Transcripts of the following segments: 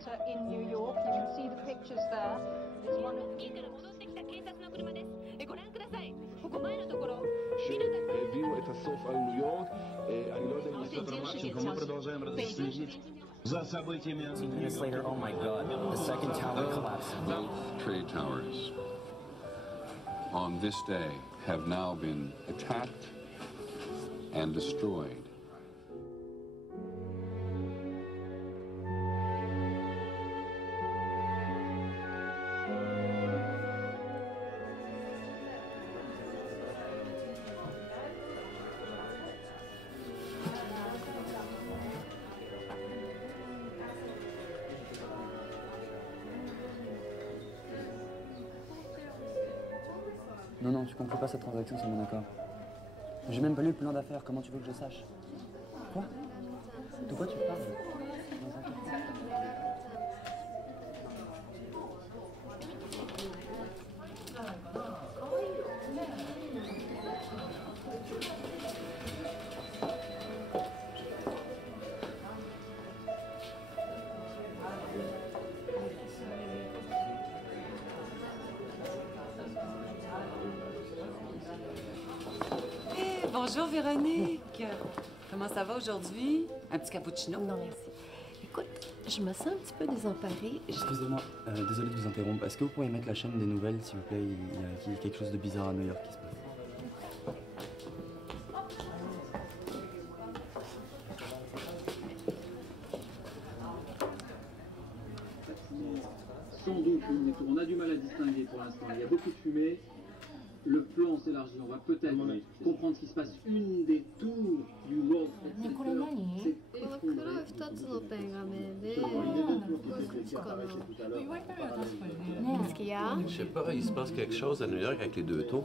Center in New York. You can see the pictures there. It's one of... J'ai vivo את הסוף על ניו יורק, אני לא יודע אם יש информацию, мы продолжаем следить за событиями. Minutes later, oh my God, the second tower collapsed. Trade towers on this day have now been attacked and destroyed. Non, non, tu conclus pas cette transaction sans mon accord. J'ai même pas lu le plan d'affaires, comment tu veux que je sache? Quoi? De quoi tu parles? Bonjour Véronique. Comment ça va aujourd'hui? Un petit cappuccino? Non, merci. Écoute, je me sens un petit peu désemparée. Excusez-moi, désolé de vous interrompre. Est-ce que vous pourriez mettre la chaîne des nouvelles, s'il vous plaît? Il y a quelque chose de bizarre à New York qui se passe. Sans doute une tour. On a du mal à distinguer pour l'instant. Il y a beaucoup de fumée. Le plan s'élargit. On va peut-être comprendre ce qui se passe. Une des tours du World Trade Center s'est effondrée. Qu'est-ce qu'il y a? Je sais pas, il se passe quelque chose à New York avec les deux tours.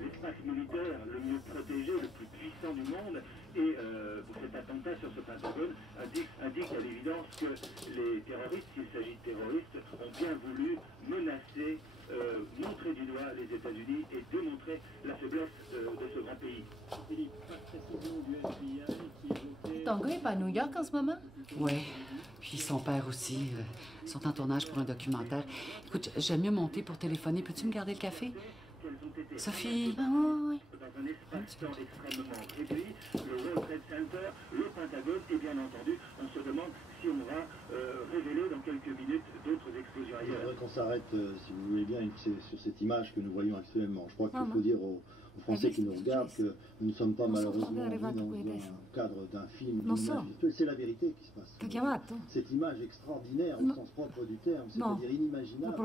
L'espace militaire le mieux protégé, le plus puissant du monde, et pour cet attentat sur ce Pentagone indique à l'évidence que les terroristes, s'il s'agit de terroristes, ont bien voulu menacer, montrer du doigt les États-Unis et démontrer la faiblesse de ce grand pays. Ton gars est pas à New York en ce moment? Oui. Puis son père aussi. Ils sont en tournage pour un documentaire. Écoute, j'aime mieux monter pour téléphoner. Peux-tu me garder le café? Sophie? Ah oui, oui. Dans un espace-temps extrêmement réduit, le World Trade Center, le Pentagone, et bien entendu, on se demande si on va révéler dans quelques minutes d'autres explosions Je ailleurs. voudrais qu'on s'arrête, si vous voulez bien, sur cette image que nous voyons actuellement. Je crois qu'il faut dire aux Français qui nous regardent que nous ne sommes pas malheureusement dans un cadre d'un film. C'est la vérité qui se passe. Cette image extraordinaire au sens propre du terme, c'est-à-dire inimaginable,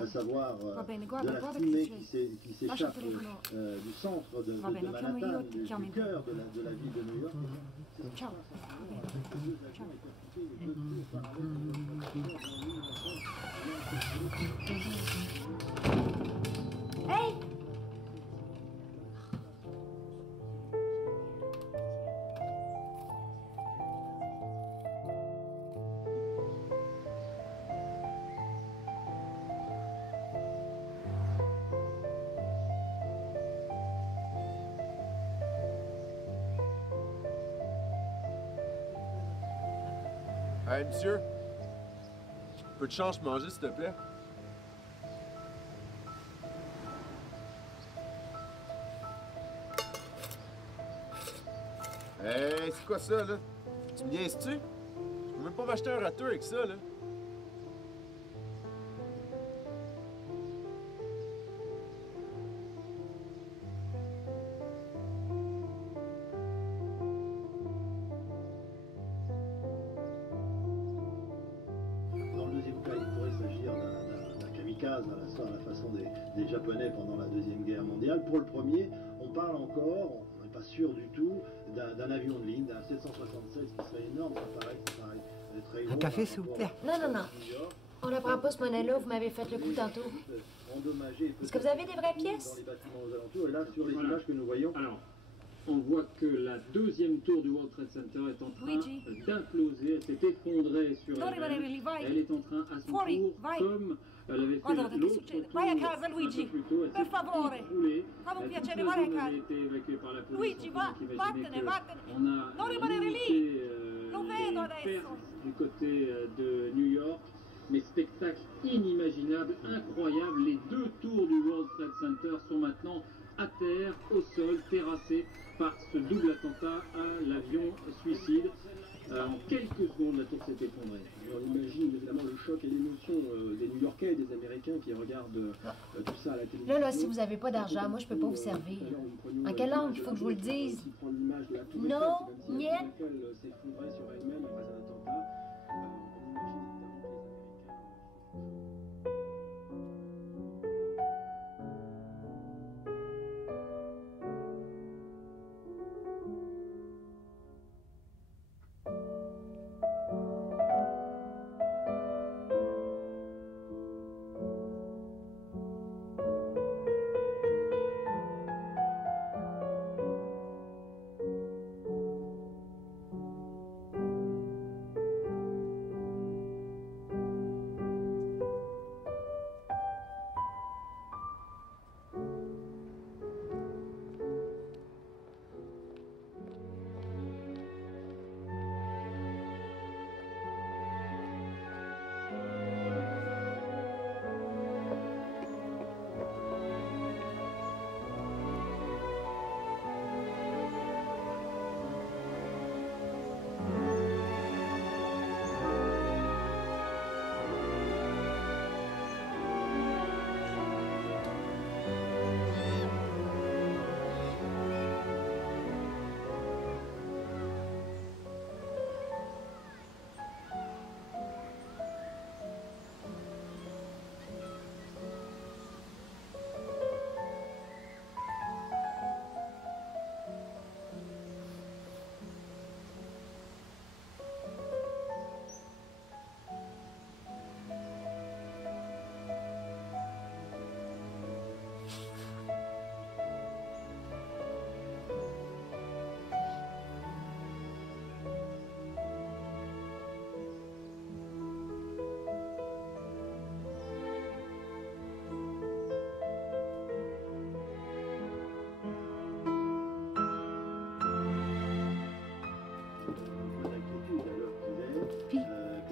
à savoir de la fumée qui s'échappe du centre de Manhattan, du cœur de la ville de New York. Ciao. Hey! Hey, monsieur, peu de chance manger, s'il te plaît? Hey, c'est quoi ça, là? Tu me niaises-tu? Je peux même pas m'acheter un râteau avec ça, là. Dans le deuxième cas, il pourrait s'agir d'un à la façon des Japonais pendant la Deuxième Guerre mondiale. Pour le premier, on parle encore, on n'est pas sûr du tout, d'un avion de ligne, d'un 776 qui serait énorme, ça paraît très gros. Un café, s'il vous plaît. Non, non, non. On ne prend pas ce monnaie-là, vous m'avez fait le coup tantôt. Est-ce que vous avez des vraies pièces? Dans les bâtiments aux alentours, et là, sur les images que nous voyons... Alors, on voit que la deuxième tour du World Trade Center est en train d'imploser. Elle s'est effondrée sur elle-même. Elle est en train, à son tour, comme elle avait fait l'autre tour, Vai a casa, Luigi. plus tôt, elle Per s'est favore. écroulée. Fammi un Toute piacere, la vai a zone casa. avait été évacuée par la police. Luigi, va, Donc, imaginez vattene, que vattene. on a Non rimanere lì. limité, Lo les vedo adesso. pertes du côté de New York. Mais spectacle inimaginable, incroyable. Les deux tours du World Trade Center sont maintenant à terre, au sol, terrassés par ce double attentat à l'avion suicide. En quelques secondes, la tour s'est effondrée. On imagine évidemment le choc et l'émotion des New-Yorkais et des Américains qui regardent tout ça à la télévision. Là, si vous n'avez pas d'argent, moi, je peux pas vous servir. En quelle langue il faut que je vous le dise? Non, niet. S'effondrer sur elle-même après un attentat.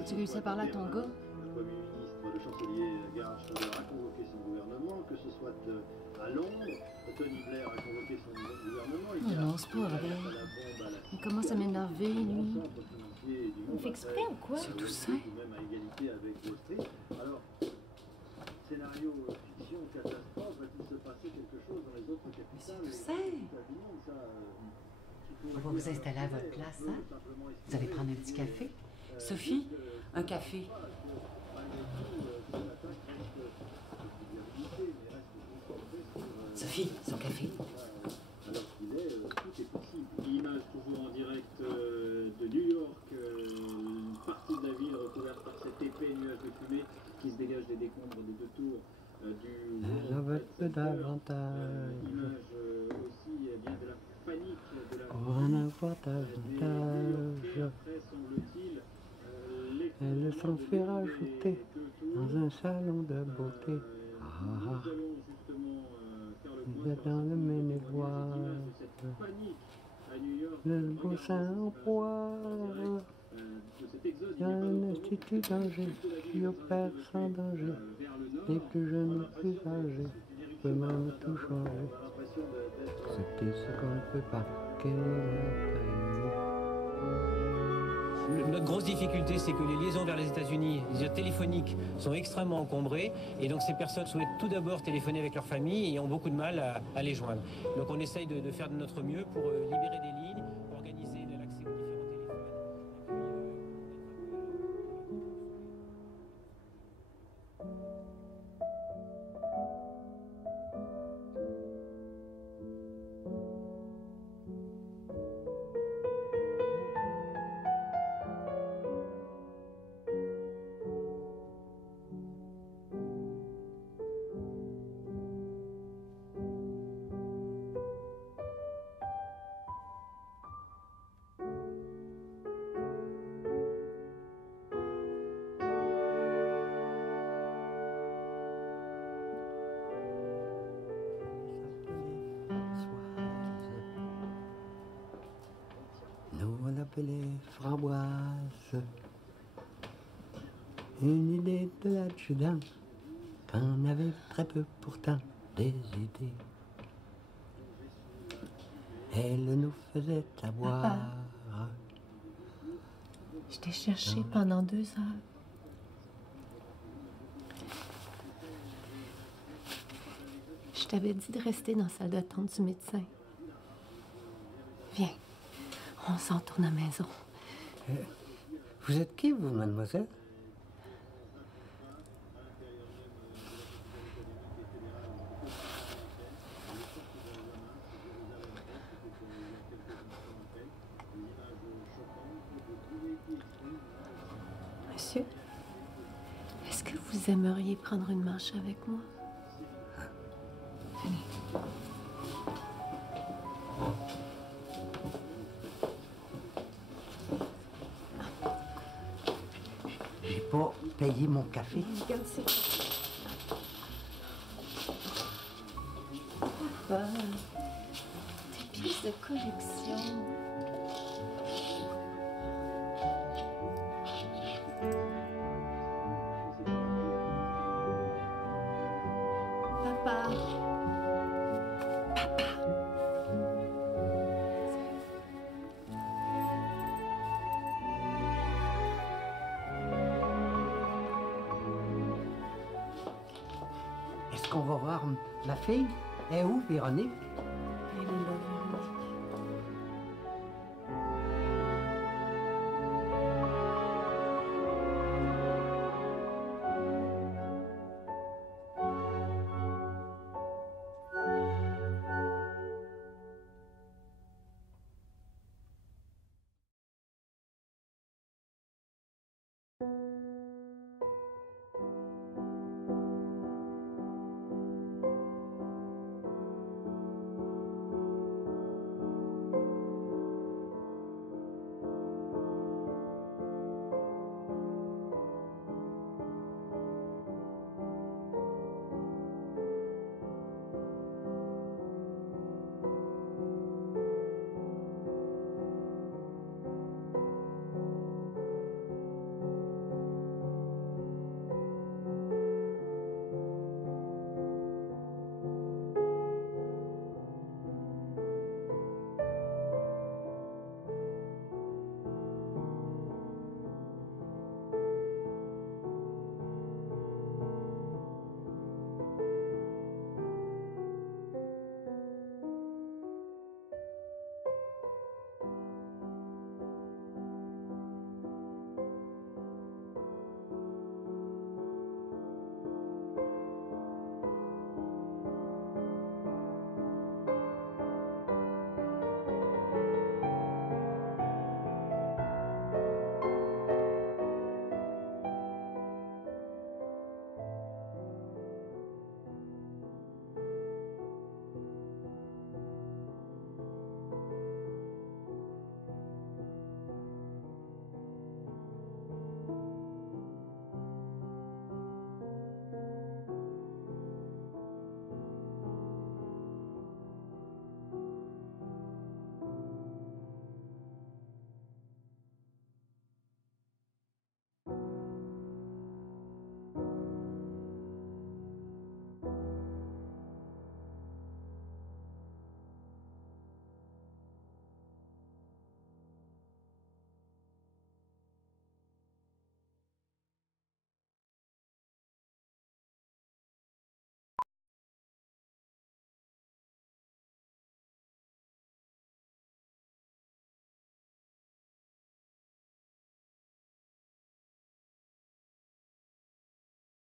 Tu réussis à parler à ton gars? Le Premier ministre, le chancelier Gerhard Schröder a convoqué son gouvernement, que ce soit à Londres, Tony Blair a convoqué son gouvernement. Non, c'est pas vrai. Il commence à m'énerver, lui. Il fait exprès ou quoi? C'est tout simple. Même à égalité avec Wall Street. Alors, scénario fiction, catastrophe, va-t-il se passer quelque chose dans les autres capitales? Mais c'est tout simple. On va vous installer à votre place, hein? Vous allez prendre un petit café? Sophie, un café. Sophie, son café. Alors qu'il est, tout est possible. Image toujours en direct de New York, une partie de la ville recouverte par cet épais nuage de fumée qui se dégage des décombres des deux tours du World Trade Center. Image aussi bien de la panique de la Pour en avoir davantage, après, semble-t-il, elles s'en fait rajouter dans un salon de beauté. Ah, vous êtes dans le Maine-et-Loire, le beau Saint-Poire. Il y a un institut d'Angers qui opère sans danger. Les plus jeunes, les plus âgés, peut même tout changer. C'était ce qu'on ne peut pas, quelle est la taille. Notre grosse difficulté, c'est que les liaisons vers les États-Unis, les liaisons téléphoniques, sont extrêmement encombrées. Et donc ces personnes souhaitent tout d'abord téléphoner avec leur famille et ont beaucoup de mal à les joindre. Donc on essaye de faire de notre mieux pour libérer des lignes, organiser l'accès aux différents téléphones. s'appelait Framboise. Une idée de l'adjudant, qu'on avait très peu pourtant des idées. Elle nous faisait à boire. Papa, je t'ai cherché pendant 2 heures. Je t'avais dit de rester dans la salle d'attente du médecin. Viens, on s'en retourne à la maison. Vous êtes qui, vous, mademoiselle? Monsieur, est-ce que vous aimeriez prendre une marche avec moi? Venez. J'ai pas payé mon café. Regarde, c'est Papa, des pièces de collection. Papa. Est-ce qu'on va voir ma fille? Elle est où, Véronique? Elle est là, Véronique.